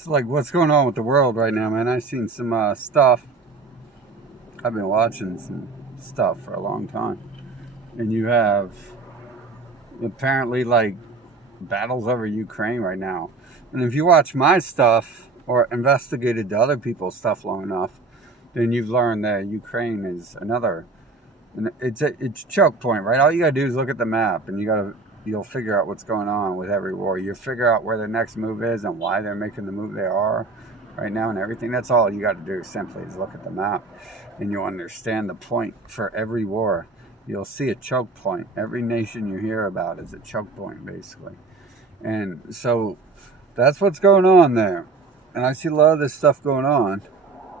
So, like, what's going on with the world right now, man? I've seen some stuff. I've been watching some stuff for a long time. And you have apparently, like, battles over Ukraine right now. And if you watch my stuff or investigated the other people's stuff long enough, then you've learned that Ukraine is another. And it's a choke point, right? All you gotta do is look at the map, and you'll figure out what's going on with every war. You figure out where their next move is and why they're making the move they are right now and everything. That's all you got to do simply is look at the map, and you'll understand the point for every war. You'll see a choke point. Every nation you hear about is a choke point, basically. And so that's what's going on there. And I see a lot of this stuff going on,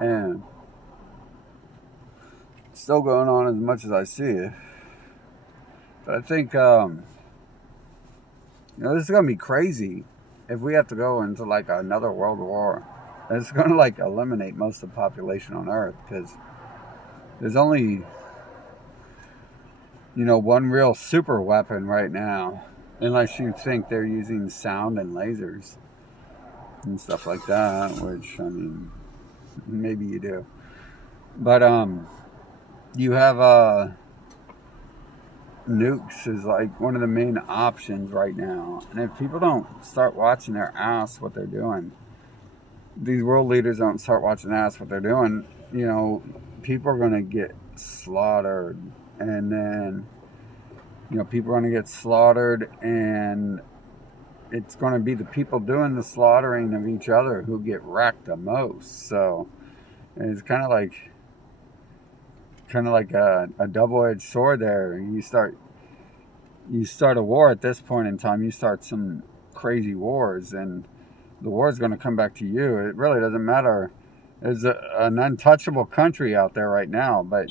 and it's still going on as much as I see it. But I think this is gonna be crazy if we have to go into like another world war. It's gonna like eliminate most of the population on Earth because there's only one real super weapon right now, unless you think they're using sound and lasers and stuff like that. Which I mean, maybe you do, but you have nukes is like one of the main options right now. And if people don't start watching their ass what they're doing, these world leaders don't start watching their ass what they're doing, people are going to get slaughtered. And then, people are going to get slaughtered, and it's going to be the people doing the slaughtering of each other who get wrecked the most. So it's kind of like a double-edged sword there. You start a war at this point in time, you start some crazy wars, and the war is going to come back to you. It really doesn't matter. There's an untouchable country out there right now, but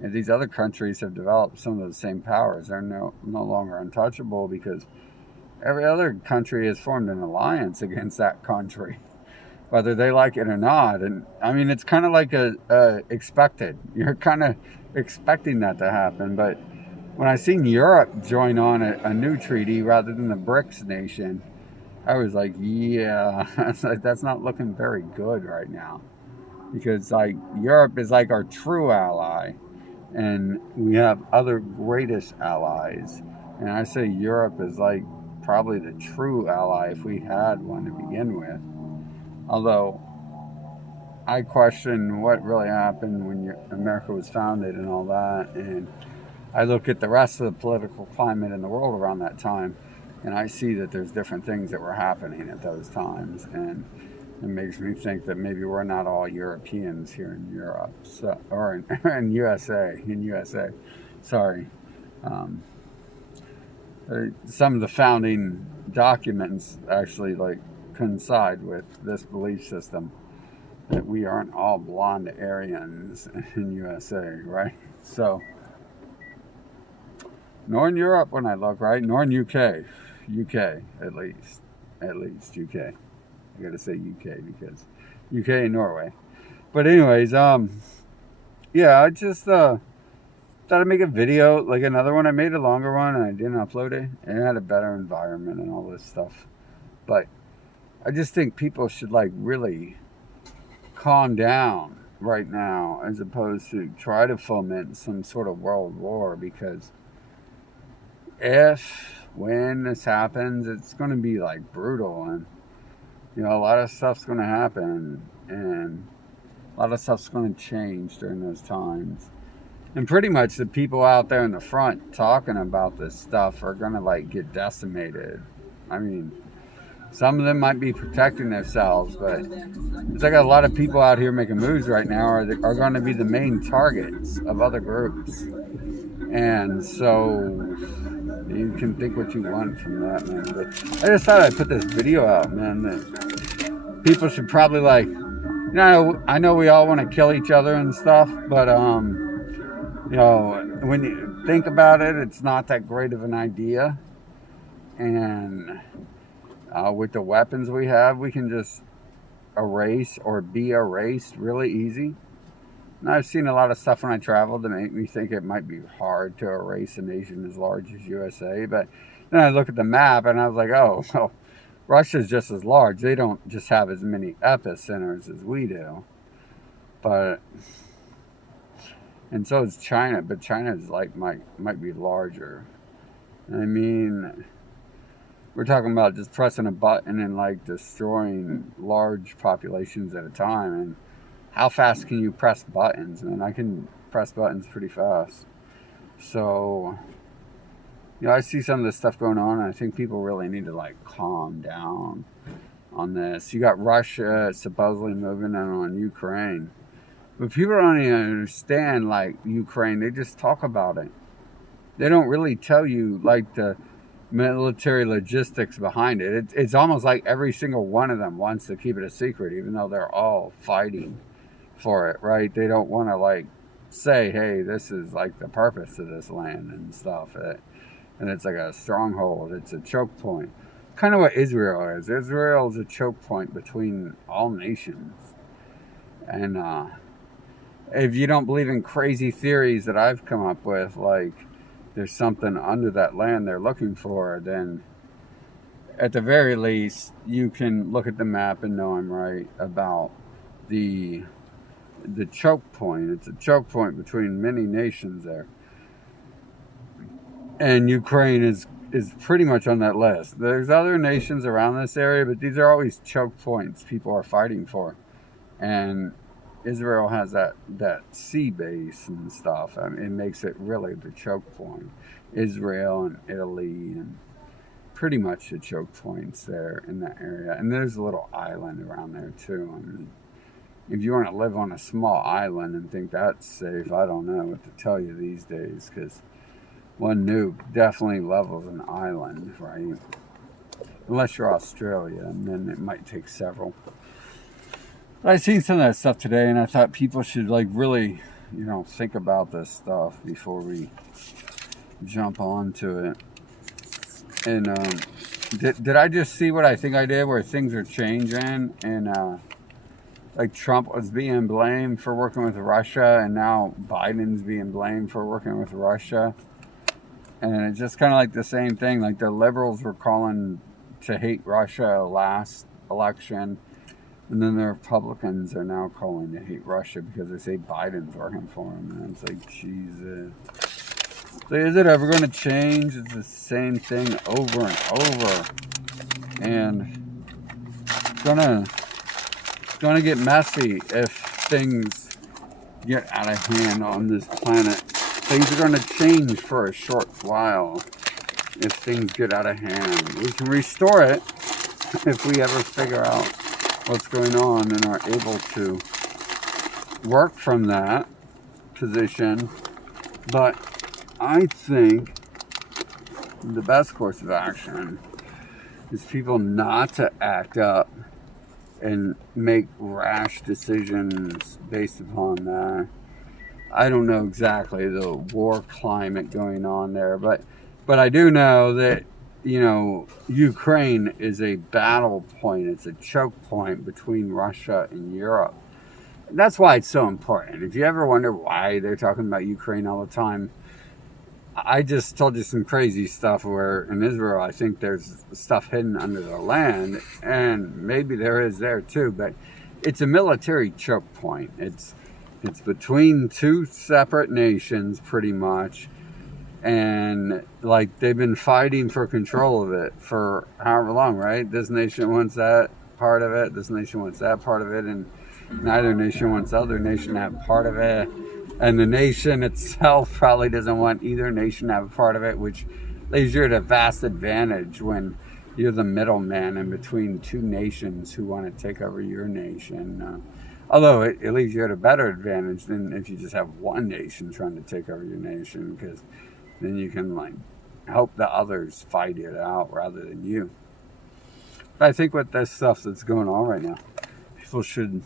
these other countries have developed some of the same powers. They're no longer untouchable because every other country has formed an alliance against that country, whether they like it or not. And I mean, it's kind of like expected. You're kind of expecting that to happen. But when I seen Europe join on a new treaty rather than the BRICS nation, I was like, yeah, that's not looking very good right now. Because like Europe is like our true ally, and we have other greatest allies. And I say Europe is like probably the true ally if we had one to begin with. Although I question what really happened when America was founded and all that, and I look at the rest of the political climate in the world around that time, and I see that there's different things that were happening at those times, and it makes me think that maybe we're not all Europeans here in Europe, or in USA. Sorry. Some of the founding documents actually like coincide with this belief system that we aren't all blonde Aryans in USA, right? So, nor in Europe when I look, right? Nor in UK at least UK. I gotta say UK because UK and Norway. But anyways, yeah, I just thought I'd make a video, like another one. I made a longer one and I didn't upload it, and it had a better environment and all this stuff. But I just think people should like really calm down right now as opposed to try to foment some sort of world war, because when this happens, it's going to be like brutal, and a lot of stuff's going to happen, and a lot of stuff's going to change during those times. And pretty much the people out there in the front talking about this stuff are going to like get decimated. I mean, some of them might be protecting themselves, but there's like a lot of people out here making moves right now are going to be the main targets of other groups. And so you can think what you want from that, man. But I just thought I'd put this video out, man. That people should probably like, I know we all want to kill each other and stuff, but when you think about it, it's not that great of an idea. And with the weapons we have, we can just erase or be erased really easy. And I've seen a lot of stuff when I traveled that make me think it might be hard to erase a nation as large as USA. But then I look at the map and I was like, oh, well, Russia's just as large. They don't just have as many epicenters as we do, but and so is China. But China's like might be larger. I mean, we're talking about just pressing a button and like destroying large populations at a time. And how fast can you press buttons? And I can press buttons pretty fast. So, I see some of this stuff going on, and I think people really need to like calm down on this. You got Russia supposedly moving in on Ukraine, but people don't even understand like Ukraine. They just talk about it. They don't really tell you like the military logistics behind it. It's almost like every single one of them wants to keep it a secret, even though they're all fighting for it, right? They don't want to like say, hey, this is like the purpose of this land and stuff. And it's like a stronghold. It's a choke point. Kind of what Israel is. Israel is a choke point between all nations. And if you don't believe in crazy theories that I've come up with, like there's something under that land they're looking for, then at the very least, you can look at the map and know I'm right about the choke point. It's a choke point between many nations there. And Ukraine is pretty much on that list. There's other nations around this area, but these are always choke points people are fighting for. And Israel has that sea base and stuff. I mean, it makes it really the choke point. Israel and Italy and pretty much the choke points there in that area. And there's a little island around there too. I mean, if you want to live on a small island and think that's safe, I don't know what to tell you these days, because one nuke definitely levels an island, right? Unless you're Australia, and then it might take several. But I seen some of that stuff today, and I thought people should like really, think about this stuff before we jump onto it. And did I just see what I think I did, where things are changing, and like Trump was being blamed for working with Russia, and now Biden's being blamed for working with Russia? And it's just kind of like the same thing. Like the liberals were calling to hate Russia last election, and then the Republicans are now calling to hate Russia because they say Biden's working for them. And it's like, Jesus. So is it ever going to change? It's the same thing over and over. And it's gonna get messy if things get out of hand on this planet. Things are going to change for a short while if things get out of hand. We can restore it if we ever figure out what's going on and are able to work from that position. But I think the best course of action is people not to act up and make rash decisions based upon that. I don't know exactly the war climate going on there, but I do know that, Ukraine is a battle point. It's a choke point between Russia and Europe. That's why it's so important. If you ever wonder why they're talking about Ukraine all the time, I just told you some crazy stuff where in Israel, I think there's stuff hidden under the land, and maybe there is there too, but it's a military choke point. It's between two separate nations, pretty much, and like they've been fighting for control of it for however long, right? This nation wants that part of it, this nation wants that part of it, and neither nation wants the other nation to have part of it. And the nation itself probably doesn't want either nation to have a part of it, which leaves you at a vast advantage when you're the middleman in between two nations who want to take over your nation. Although it leaves you at a better advantage than if you just have one nation trying to take over your nation, because then you can like help the others fight it out rather than you. But I think with this stuff that's going on right now, people should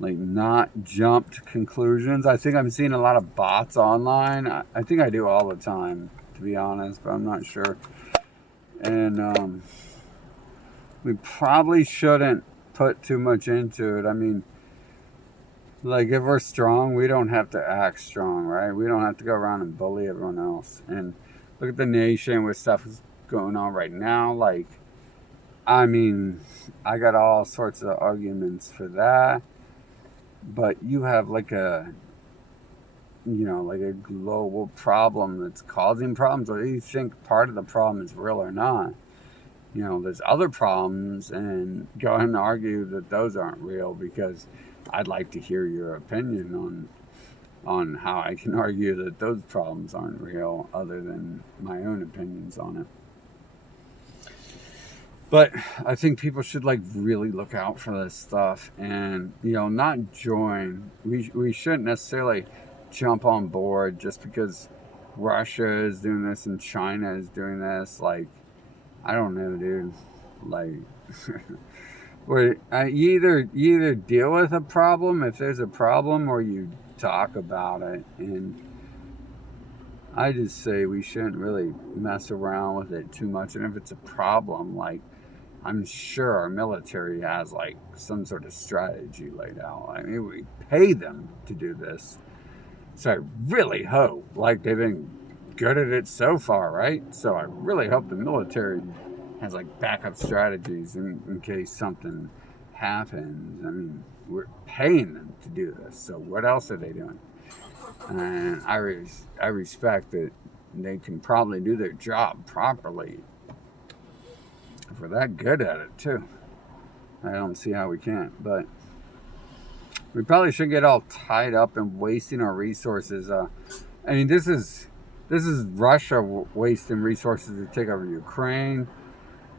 like not jump to conclusions. I think I'm seeing a lot of bots online. I think I do all the time, to be honest, but I'm not sure. And we probably shouldn't put too much into it. I mean, like if we're strong, we don't have to act strong, right? We don't have to go around and bully everyone else. And look at the nation with stuff that's going on right now. Like I mean, I got all sorts of arguments for that, but you have like like a global problem that's causing problems, or do you think part of the problem is real or not? There's other problems, and go ahead and argue that those aren't real, because I'd like to hear your opinion on how I can argue that those problems aren't real, other than my own opinions on it. But I think people should like really look out for this stuff, and not join. We shouldn't necessarily jump on board just because Russia is doing this and China is doing this. Like, I don't know, dude. Like, you either deal with a problem if there's a problem, or you talk about it. And I just say we shouldn't really mess around with it too much. And if it's a problem, like, I'm sure our military has like some sort of strategy laid out. I mean, we pay them to do this, so I really hope, like, they've been good at it so far, right? So I really hope the military has like backup strategies in case something happens. I mean, we're paying them to do this, so what else are they doing? And I respect that they can probably do their job properly if we're that good at it too. I don't see how we can't, but we probably shouldn't get all tied up in wasting our resources. I mean, this is Russia wasting resources to take over Ukraine,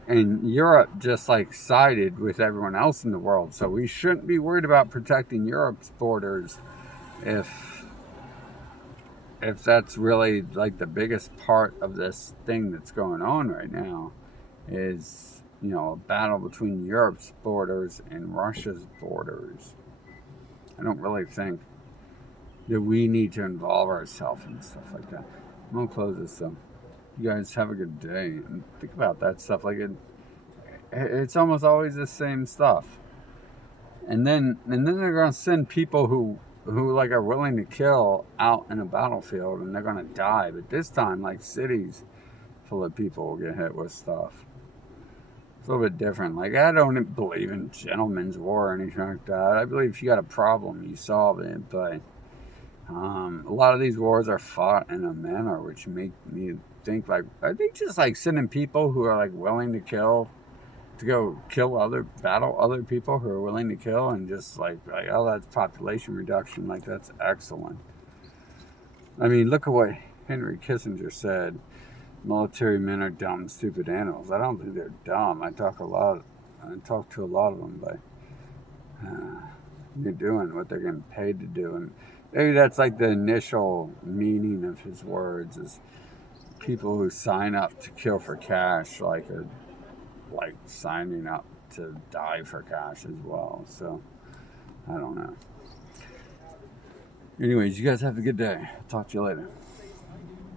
and Europe just like sided with everyone else in the world. So we shouldn't be worried about protecting Europe's borders if that's really like the biggest part of this thing that's going on right now, is a battle between Europe's borders and Russia's borders. I don't really think that we need to involve ourselves in stuff like that. I'm gonna close this though. You guys have a good day, and think about that stuff. Like, it's almost always the same stuff. And then they're gonna send people who like are willing to kill out in a battlefield, and they're gonna die. But this time, like, cities full of people will get hit with stuff. It's a little bit different. Like, I don't believe in gentleman's war or anything like that. I believe if you got a problem, you solve it. But a lot of these wars are fought in a manner which make me think, like, I think just like sending people who are like willing to go kill battle other people who are willing to kill, and just like oh, that's population reduction. Like, that's excellent. I mean, look at what Henry Kissinger said. Military men are dumb, stupid animals. I don't think they're dumb. I talk to a lot of them, but they're doing what they're getting paid to do. And maybe that's like the initial meaning of his words, is people who sign up to kill for cash, like, are like signing up to die for cash as well. So I don't know. Anyways, you guys have a good day. I'll talk to you later.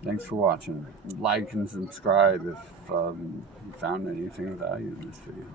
Thanks for watching. Like and subscribe if you found anything of value in this video.